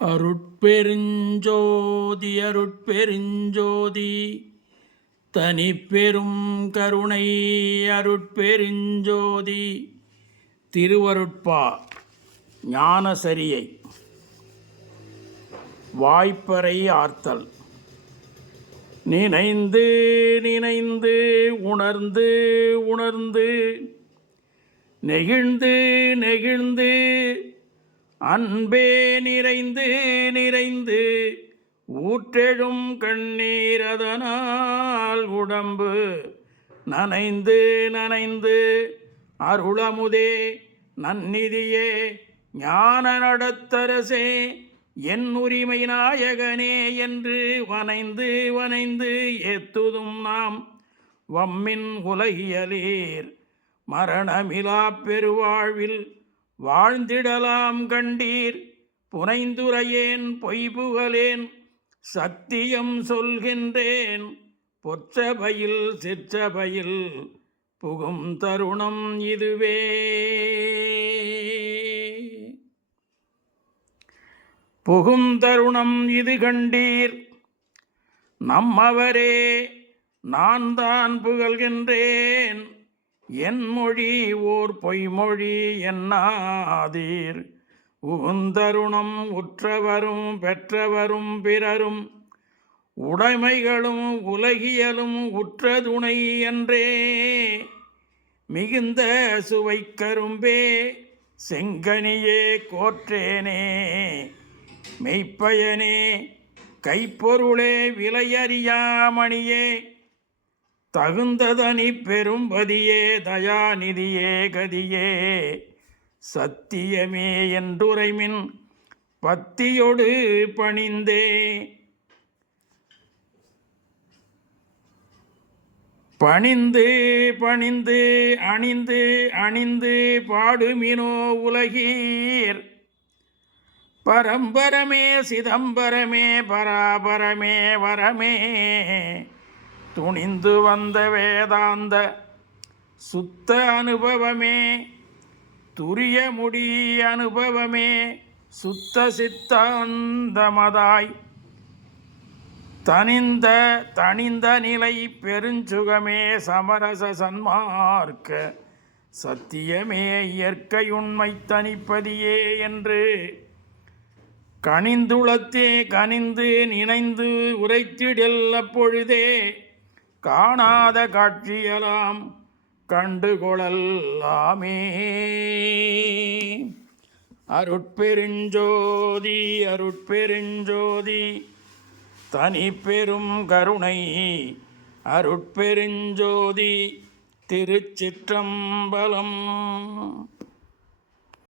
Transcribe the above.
அருட்பெருஞ்சோதி அருட்பெருஞ்சோதி தனிப்பெரும் கருணை அருட்பெருஞ்சோதி திருவருட்பா ஞானசரியை வாய்ப்பறை ஆர்த்தல் நினைந்து நினைந்து உணர்ந்து உணர்ந்து நெகிழ்ந்து நெகிழ்ந்து அன்பே நிறைந்து நிறைந்து ஊற்றெழும் கண்ணீர் அதனால் உடம்பு நனைந்து நனைந்து அருளமுதே நன்னிதியே ஞான நடத்தரசே என் உரிமை நாயகனே என்று வனைந்து வனைந்து ஏத்துதும் நாம் வம்மின் உலகியலீர் மரணமிலா பெருவாழ்வில் வாழ்ந்திடலாம் கண்டீர் புனைந்துரையேன் பொய்புகலேன் சத்தியம் சொல்கின்றேன் பொற்றபையில் சிற்றபையில் புகும் தருணம் இதுவே. புகும் தருணம் இது கண்டீர் நம்மவரே நான் தான் புகழ்கின்றேன் என் மொழி ஓர் பொய்மொழி என்னாதீர் உகுந்தருணம் உற்றவரும் பெற்றவரும் பிறரும் உடைமைகளும் உலகியலும் உற்ற துணை என்றே மிகுந்த சுவை கரும்பே செங்கனியே கோற்றேனே மெய்ப்பயனே கைப்பொருளே விலையறியாமணியே தகுந்ததனி பெரும்பதியே தயாநிதியே கதியே சத்தியமே என்றுரைமின் பத்தியொடு பணிந்தே பணிந்து பணிந்து அணிந்து அணிந்து பாடுமினோ உலகீர் பரம்பரமே சிதம்பரமே பராபரமே வரமே துணிந்து வந்த வேதாந்த சுத்த அனுபவமே துரிய முடி அனுபவமே சுத்த சித்தாந்தமதாய் தனிந்த நிலை பெருஞ்சுகமே சமரச சன்மார்க்க சத்தியமே இயற்கையுண்மை தனிப்பதியே என்று கனிந்துளத்தே கனிந்து நினைந்து உரைத்திடல் அப்பொழுதே காணாத காட்சியலாம் கண்டுகொள்ளலாமே. அருட்பெருஞ்சோதி அருட்பெருஞ்சோதி தனிப்பெரும் கருணை அருட்பெருஞ்சோதி திருச்சிற்றம்பலம்.